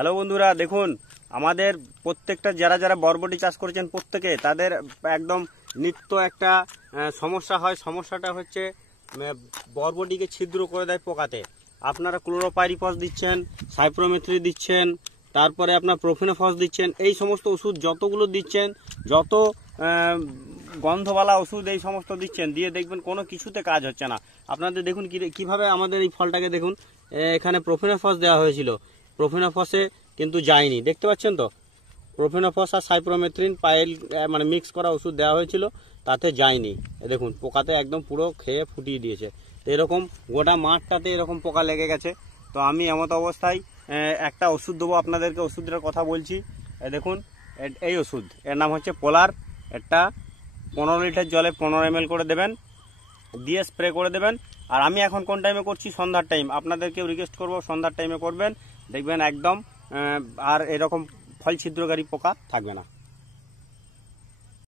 Hello বন্ধুরা, দেখুন আমাদের প্রত্যেকটা যারা যারা বরবটি চাষ করেছেন প্রত্যেকে তাদের একদম নিত্য একটা সমস্যা হয়। সমস্যাটা হচ্ছে বরবটিকে ছিদ্র করে দেয় পোকাতে। আপনারা ক্লোরোপাইরিফস দিচ্ছেন, সাইপ্রোমেথ্রি দিচ্ছেন, তারপরে আপনার প্রোফেনোফস দিচ্ছেন, এই সমস্ত ওষুধ যতগুলো দিচ্ছেন, যত গন্ধওয়ালা ওষুধ এই সমস্ত দিচ্ছেন, দিয়ে দেখবেন কোনো কিছুতে কাজ হচ্ছে না। আপনাদের দেখুন কিভাবে আমাদের এই ফলটাকে দেখুন, এখানে প্রোফেনোফস দেওয়া হয়েছিল, প্রোফেনোফসে কিন্তু যায়নি, দেখতে পাচ্ছেন তো। প্রোফেনোফস আর সাইপ্রোমেথ্রিন পাইল মানে মিক্স করা ওষুধ দেওয়া হয়েছিল, তাতে যায়নি। দেখুন পোকাতে একদম পুরো খেয়ে ফুটিয়ে দিয়েছে। তো এরকম গোটা মাঠটাতে এরকম পোকা লেগে গেছে। তো আমি এমত অবস্থায় একটা ওষুধ দেবো আপনাদেরকে, ওষুধটার কথা বলছি। দেখুন এই ওষুধ, এর নাম হচ্ছে পোলার। এটা 15 লিটার জলে 15 ml করে দেবেন, দিয়ে স্প্রে করে দেবেন। আর আমি এখন কোন টাইমে করছি, সন্ধ্যার টাইম। আপনাদেরকেও রিকোয়েস্ট করবো সন্ধ্যার টাইমে করবেন, দেখবেন একদম আর এরকম ফল ছিদ্রকারী পোকা থাকবে না।